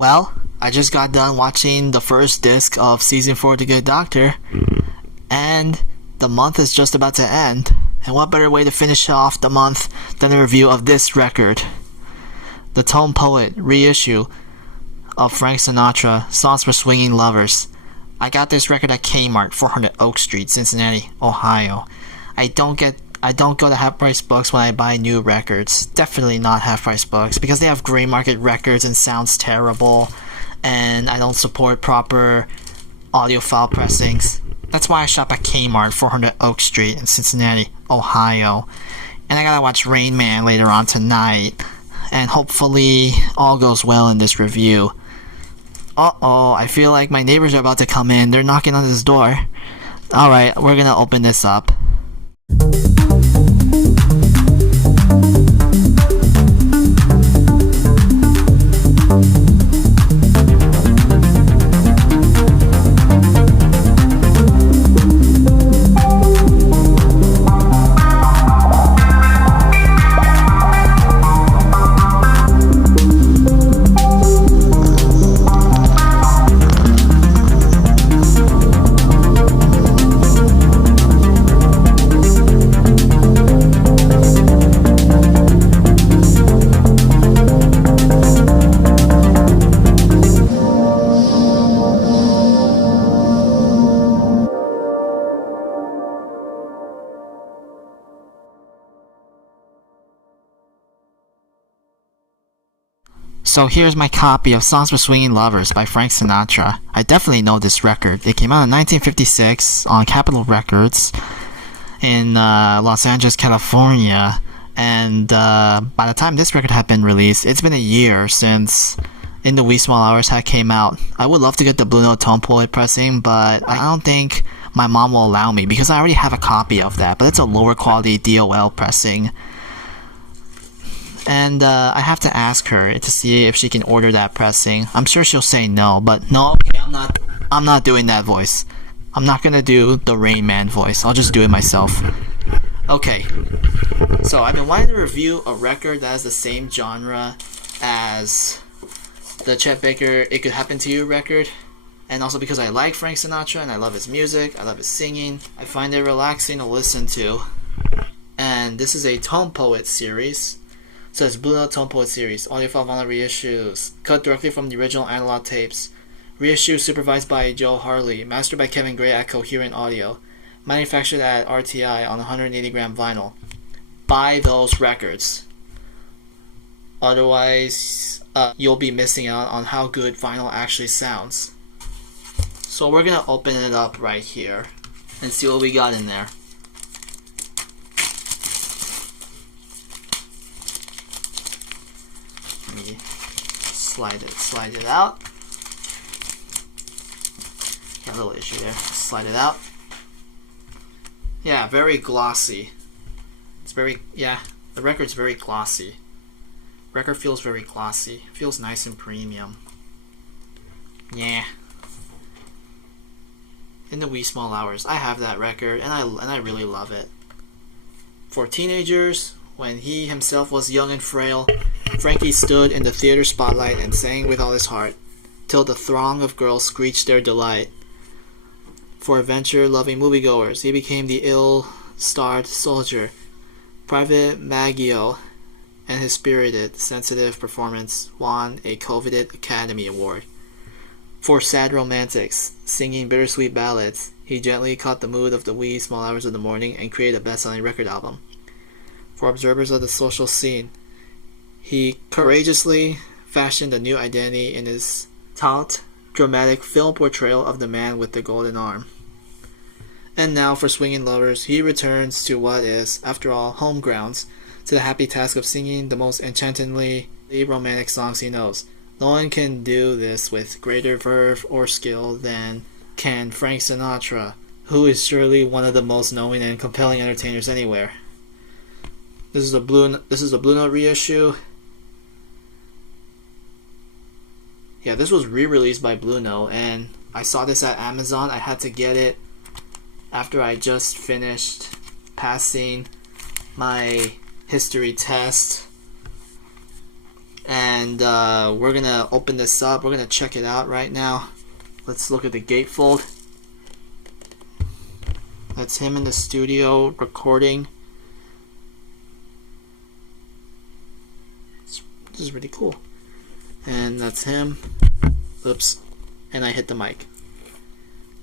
Well, I just got done watching the first disc of season 4 of The Good Doctor, and the month is just about to end. And what better way to finish off the month than a review of this record? The Tone Poet reissue of Frank Sinatra, Songs for Swingin' Lovers. I got this record at Kmart, 400 Oak Street, Cincinnati, Ohio. I don't go to Half Price Books when I buy new records. Definitely not Half Price Books, because they have gray market records and sounds terrible, and I don't support proper audiophile pressings. That's why I shop at Kmart, 400 Oak Street in Cincinnati, Ohio. And I gotta watch Rain Man later on tonight, and hopefully all goes well in this review. Uh-oh, I feel like my neighbors are about to come in. They're knocking on this door. Alright, we're gonna open this up. So here's my copy of Songs for Swingin' Lovers by Frank Sinatra. I definitely know this record. It came out in 1956 on Capitol Records in Los Angeles, California. And by the time this record had been released, it's been a year since In the Wee Small Hours had came out. I would love to get the Blue Note Tone Poet pressing, but I don't think my mom will allow me because I already have a copy of that, but it's a lower quality DOL pressing. And I have to ask her to see if she can order that pressing. I'm sure she'll say no, but no, okay, I'm not doing that voice. I'm not gonna do the Rain Man voice. I'll just do it myself. Okay, so I've been wanting to review a record that has the same genre as the Chet Baker It Could Happen to You record, and also because I like Frank Sinatra and I love his music, I love his singing, I find it relaxing to listen to. And this is a Tone Poet series. So it's Blue Note Tone Poet series, audiophile vinyl reissues, cut directly from the original analog tapes, reissue supervised by Joe Harley, mastered by Kevin Gray at Coherent Audio, manufactured at RTI on 180 gram vinyl. Buy those records, otherwise you'll be missing out on how good vinyl actually sounds. So we're gonna open it up right here and see what we got in there. Let me slide it out. Got a little issue there. Slide it out. Yeah, very glossy. The record's very glossy. Record feels very glossy. Feels nice and premium. Yeah. In the Wee Small Hours. I have that record and I really love it. For teenagers, when he himself was young and frail, Frankie stood in the theater spotlight and sang with all his heart, till the throng of girls screeched their delight. For adventure-loving moviegoers, he became the ill-starred soldier, Private Maggio, and his spirited, sensitive performance won a coveted Academy Award. For sad romantics, singing bittersweet ballads, he gently caught the mood of the wee small hours of the morning and created a best-selling record album. For observers of the social scene, he courageously fashioned a new identity in his taut, dramatic film portrayal of the man with the golden arm. And now for Swingin' Lovers, he returns to what is, after all, home grounds, to the happy task of singing the most enchantingly romantic songs he knows. No one can do this with greater verve or skill than can Frank Sinatra, who is surely one of the most knowing and compelling entertainers anywhere. This is a Blue Note reissue. Yeah, this was re-released by Blue Note, and I saw this at Amazon. I had to get it after I just finished passing my history test And we're gonna open this up. We're gonna check it out right now. Let's look at the gatefold. That's him in the studio recording. This is really cool. And that's him. Oops. And I hit the mic.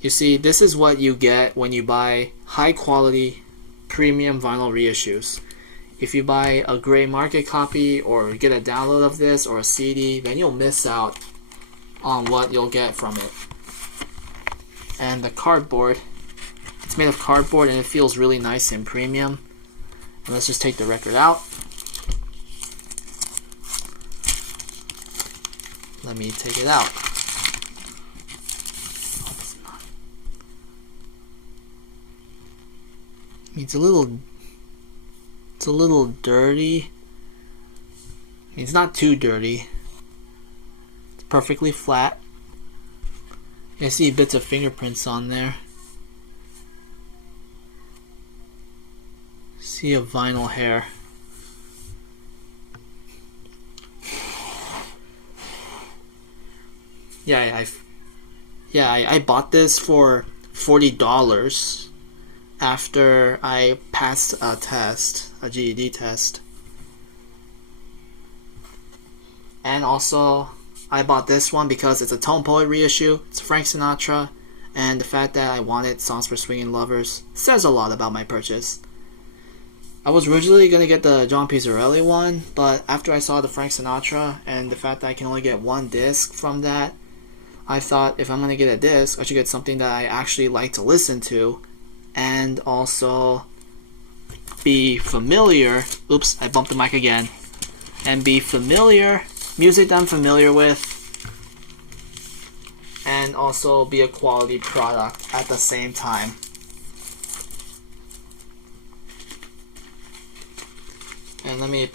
You see, this is what you get when you buy high quality premium vinyl reissues. If you buy a gray market copy or get a download of this or a CD, then you'll miss out on what you'll get from it. And the cardboard, it's made of cardboard and it feels really nice and premium. And let's just take the record out. Let me take it out. It's a little dirty. It's not too dirty. It's perfectly flat. You see bits of fingerprints on there. See a vinyl hair. I bought this for $40 after I passed a test, a GED test. And also, I bought this one because it's a Tone Poet reissue. It's Frank Sinatra, and the fact that I wanted songs for swinging lovers says a lot about my purchase. I was originally going to get the John Pizzarelli one, but after I saw the Frank Sinatra and the fact that I can only get one disc from that, I thought if I'm going to get a disc, I should get something that I actually like to listen to and also be familiar. Oops, I bumped the mic again. And be familiar, music that I'm familiar with, and also be a quality product at the same time. And let me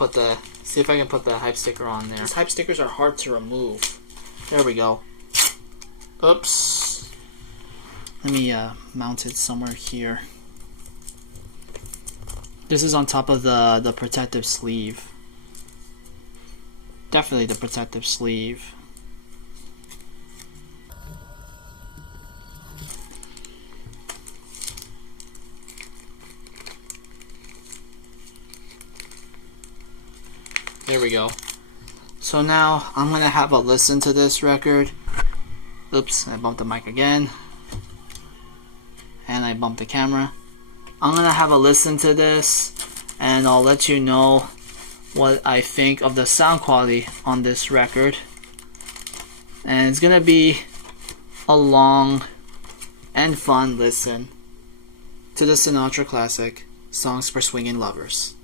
see if I can put the hype sticker on there. These hype stickers are hard to remove. There we go. Oops. Let me mount it somewhere here. This is on top of the protective sleeve. Definitely the protective sleeve. There we go. So now I'm gonna have a listen to this record. Oops, I bumped the mic again. And I bumped the camera. I'm gonna have a listen to this and I'll let you know what I think of the sound quality on this record. And it's gonna be a long and fun listen to the Sinatra classic, Songs for Swingin' Lovers.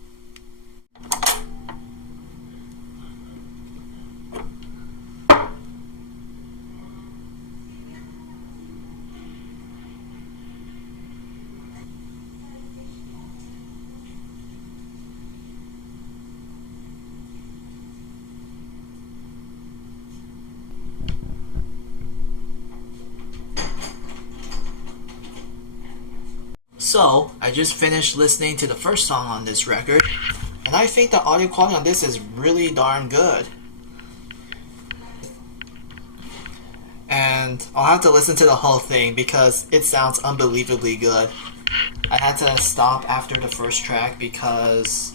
So, I just finished listening to the first song on this record, and I think the audio quality on this is really darn good. And I'll have to listen to the whole thing because it sounds unbelievably good. I had to stop after the first track because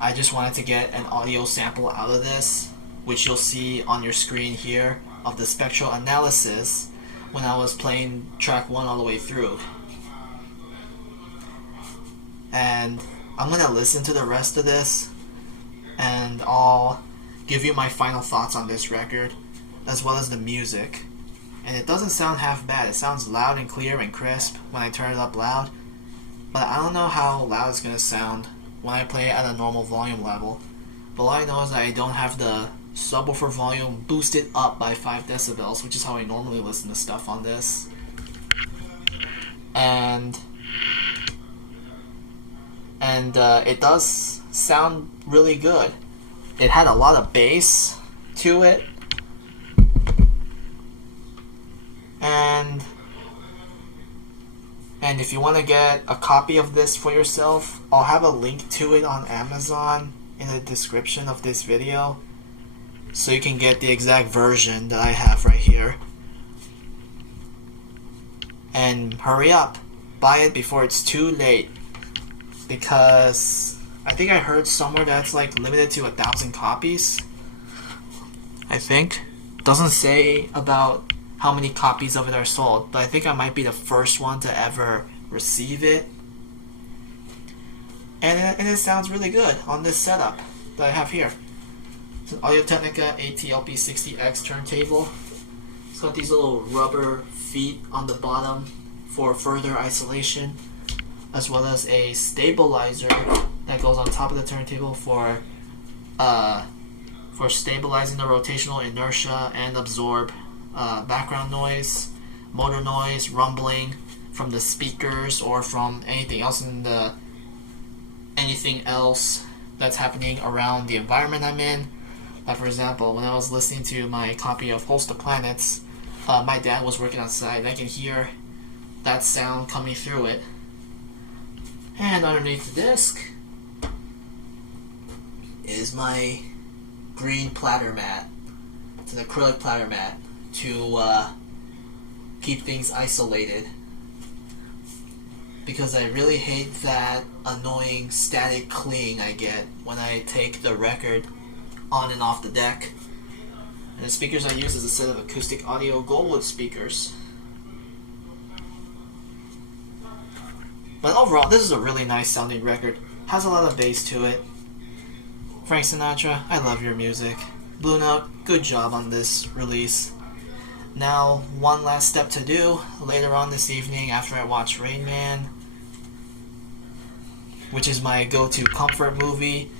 I just wanted to get an audio sample out of this, which you'll see on your screen here of the spectral analysis when I was playing track 1 all the way through. And I'm gonna listen to the rest of this and I'll give you my final thoughts on this record as well as the music. And it doesn't sound half bad. It sounds loud and clear and crisp when I turn it up loud, but I don't know how loud it's gonna sound when I play it at a normal volume level. But all I know is that I don't have the subwoofer volume boosted up by 5 decibels, which is how I normally listen to stuff on this. And it does sound really good. It had a lot of bass to it, and if you want to get a copy of this for yourself, I'll have a link to it on Amazon in the description of this video. so you can get the exact version that I have right here. And hurry up, buy it before it's too late, because I think I heard somewhere that's like limited to 1,000 copies. I think doesn't say about how many copies of it are sold, but I think I might be the first one to ever receive it. And it sounds really good on this setup that I have here. It's an Audio-Technica ATLP60X turntable. It's got these little rubber feet on the bottom for further isolation, as well as a stabilizer that goes on top of the turntable for stabilizing the rotational inertia and absorb background noise, motor noise, rumbling from the speakers or from anything else that's happening around the environment I'm in. Like for example, when I was listening to my copy of Host of Planets, my dad was working outside and I can hear that sound coming through it. And underneath the disc is my green platter mat. It's an acrylic platter mat to keep things isolated, because I really hate that annoying static cling I get when I take the record on and off the deck. And the speakers I use is a set of acoustic audio Goldwood speakers. But overall, this is a really nice sounding record. Has a lot of bass to it. Frank Sinatra, I love your music. Blue Note, good job on this release. Now, one last step to do later on this evening after I watch Rain Man, which is my go-to comfort movie,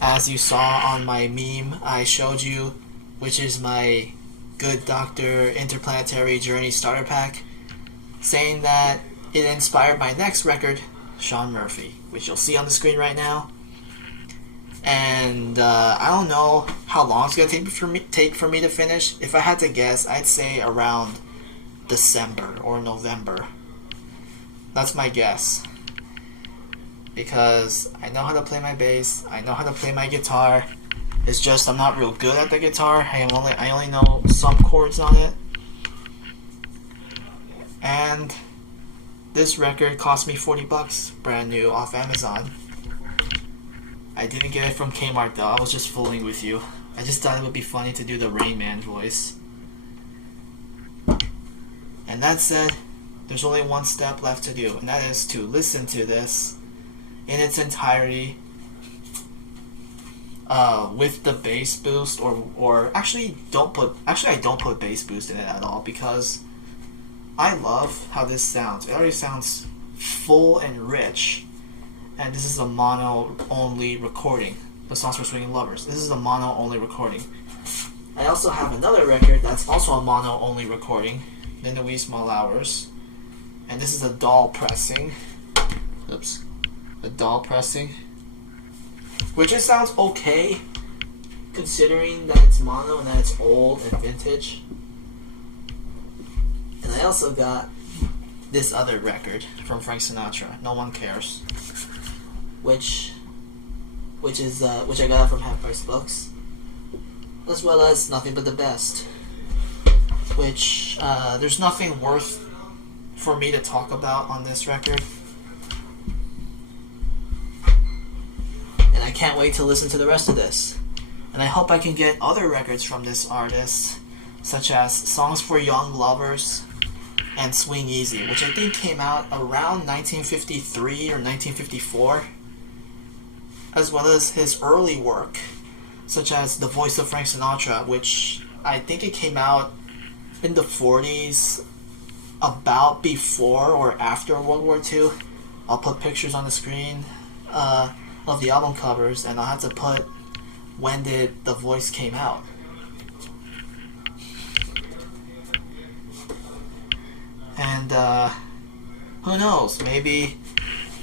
as you saw on my meme I showed you, which is my Good Doctor Interplanetary Journey starter pack, saying that it inspired my next record, Sean Murphy, which you'll see on the screen right now. And I don't know how long it's going to take for me to finish. If I had to guess, I'd say around December or November. That's my guess. Because I know how to play my bass, I know how to play my guitar. It's just I'm not real good at the guitar. I only know some chords on it. And this record cost me $40, brand new off Amazon. I didn't get it from Kmart though, I was just fooling with you. I just thought it would be funny to do the Rain Man voice. And that said, there's only one step left to do, and that is to listen to this in its entirety with the bass boost, or actually I don't put bass boost in it at all, because I love how this sounds. It already sounds full and rich. And this is a mono-only recording. The Songs for Swingin' Lovers. This is a mono-only recording. I also have another record that's also a mono-only recording, In the Wee Small Hours. And this is a doll pressing. Oops. A doll pressing. Which just sounds okay, considering that it's mono and that it's old and vintage. And I also got this other record from Frank Sinatra, No One Cares, which I got from Half Price Books, as well as Nothing But the Best, which there's nothing worth for me to talk about on this record, and I can't wait to listen to the rest of this. And I hope I can get other records from this artist, such as Songs for Young Lovers and Swing Easy, which I think came out around 1953 or 1954, as well as his early work, such as The Voice of Frank Sinatra, which I think it came out in the 40s, about before or after World War II. I'll put pictures on the screen of the album covers, and I'll have to put when did The Voice came out. And who knows, maybe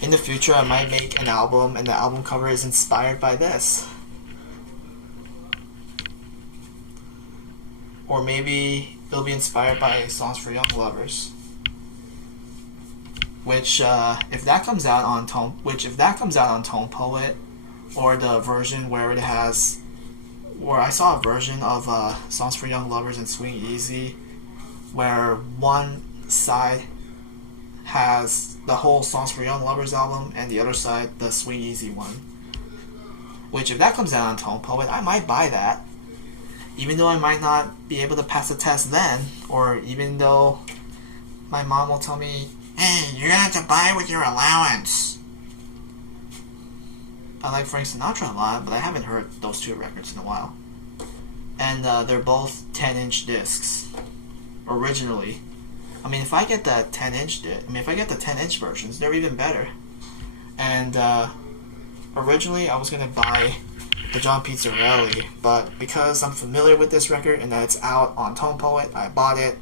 in the future I might make an album and the album cover is inspired by this. Or maybe it'll be inspired by Songs for Young Lovers. Which if that comes out on Tone Poet, or the version where it has where I saw a version of Songs for Young Lovers and Swing Easy, where one side has the whole Songs for Young Lovers album and the other side the Swing Easy one. Which, if that comes out on Tone Poet, I might buy that. Even though I might not be able to pass the test then, or even though my mom will tell me, "Hey, you're gonna have to buy with your allowance." I like Frank Sinatra a lot, but I haven't heard those two records in a while. And they're both 10-inch discs. Originally. I mean, if I get the 10-inch versions, they're even better. And originally I was gonna buy the John Pizzarelli, but because I'm familiar with this record and that it's out on Tone Poet, I bought it.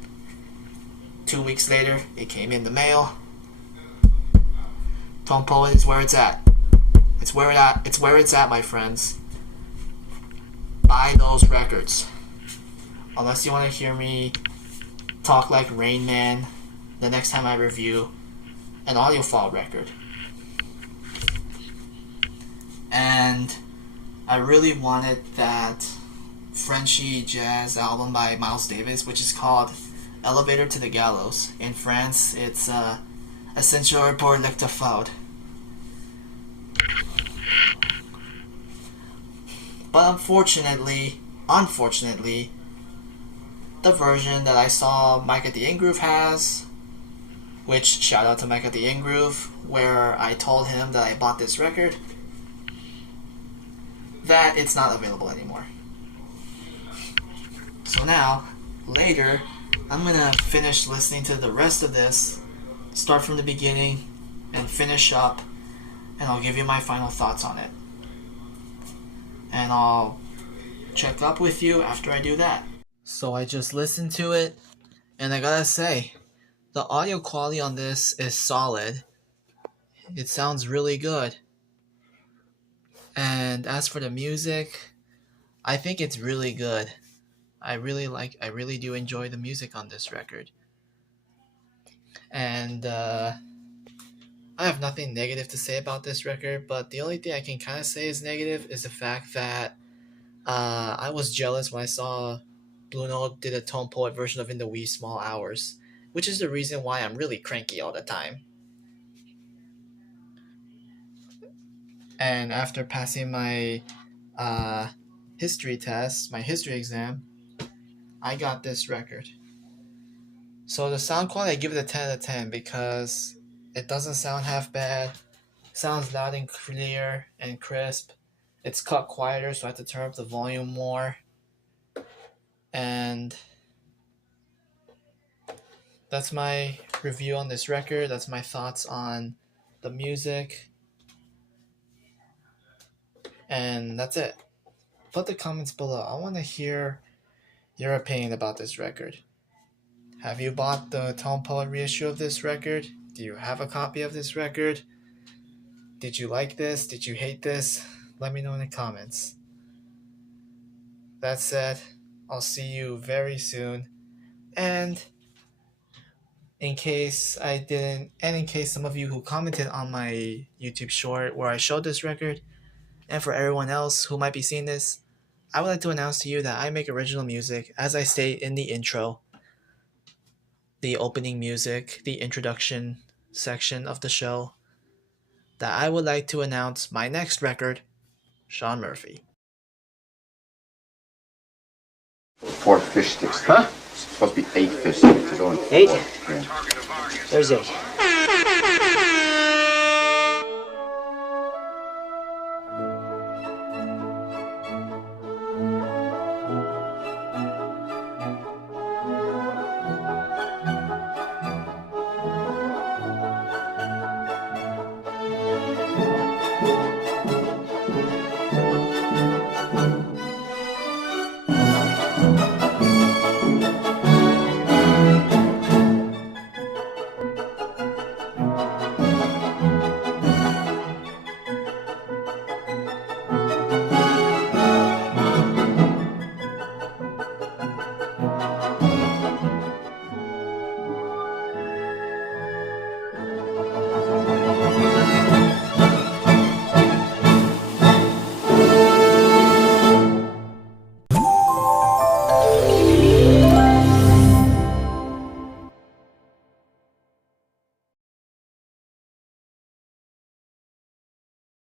2 weeks later, it came in the mail. Tone Poet is where it's at. It's where it's at, my friends. Buy those records. Unless you want to hear me talk like Rain Man the next time I review an audiophile record. And I really wanted that Frenchy jazz album by Miles Davis, which is called Elevator to the Gallows. In France, it's Ascenseur pour l'Ectafaude. But unfortunately, the version that I saw Mike at the In-Groove has, which, shout out to Mike at the In-Groove, where I told him that I bought this record, that it's not available anymore. So now, later, I'm gonna finish listening to the rest of this, start from the beginning, and finish up, and I'll give you my final thoughts on it. And I'll check up with you after I do that. So I just listened to it, and I gotta say, the audio quality on this is solid. It sounds really good. And as for the music, I think it's really good. I really do enjoy the music on this record. And I have nothing negative to say about this record, but the only thing I can kind of say is negative is the fact that I was jealous when I saw Blue Note did a Tone Poet version of In the Wee Small Hours, which is the reason why I'm really cranky all the time. And after passing my history test, my history exam, I got this record. So the sound quality, I give it a 10 out of 10 because it doesn't sound half bad. It sounds loud and clear and crisp. It's cut quieter, so I have to turn up the volume more. And that's my review on this record. That's my thoughts on the music. And that's it. Put the comments below. I want to hear your opinion about this record. Have you bought the Tone Poet reissue of this record? Do you have a copy of this record? Did you like this? Did you hate this? Let me know in the comments. That said, I'll see you very soon. And in case some of you who commented on my YouTube short where I showed this record, and for everyone else who might be seeing this, I would like to announce to you that I make original music, as I state in the intro, the opening music, the introduction section of the show, that I would like to announce my next record, Sean Murphy. 4 fish sticks. Huh? It's supposed to be 8 fish sticks. There's only 4. 8? Yeah. There's 8.